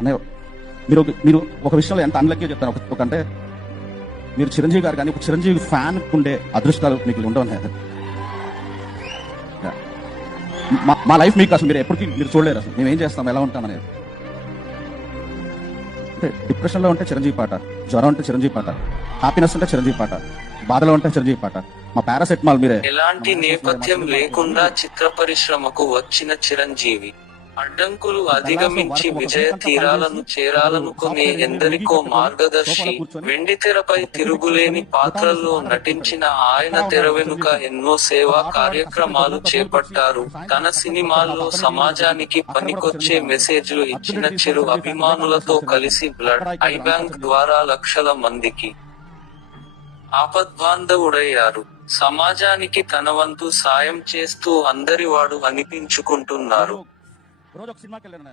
అనే మీరు మీరు ఒక విషయంలో ఎంత అన్లక్కీ చెప్తాను. ఒక అంటే మీరు చిరంజీవి గారు కానీ ఒక చిరంజీవి ఫ్యాన్ ఉండే అదృష్టాలు మీకు ఉండవు. మా లైఫ్ మీకు అసలు మీరు ఎప్పటికీ మీరు చూడలేరు. అసలు మేము ఏం చేస్తాం, ఎలా ఉంటాం అనేది. అంటే డిప్రెషన్లో ఉంటే చిరంజీవి పాట, జ్వరం ఉంటే చిరంజీవి పాట, హ్యాపీనెస్ ఉంటే చిరంజీవి పాట, బాధలో ఉంటే చిరంజీవి పాట, మా పారాసెటమాల్ మీరే. ఎలాంటి నేపథ్యం లేకుండా చిత్ర పరిశ్రమకు వచ్చిన చిరంజీవి అడ్డంకులు అధిగమించి విజయ తీరాలను చేరాలనుకునే ఎందరికో మార్గదర్శి. వెండితెరపై తిరుగులేని పాత్రల్లో నటించిన ఆయన తెర వెనుక ఎన్నో సేవా కార్యక్రమాలు చేపట్టారు. తన సినిమాల్లో సమాజానికి పనికొచ్చే మెసేజ్లు ఇచ్చిన చిరు అభిమానులతో కలిసి బ్లడ్ ఐ బ్యాంక్ ద్వారా లక్షల మందికి ఆపద్బాంధవుడయ్యారు. సమాజానికి తన వంతు సాయం చేస్తూ అందరివాడు అనిపించుకుంటున్నారు. రోజు ఒక సినిమాకి వెళ్ళాను.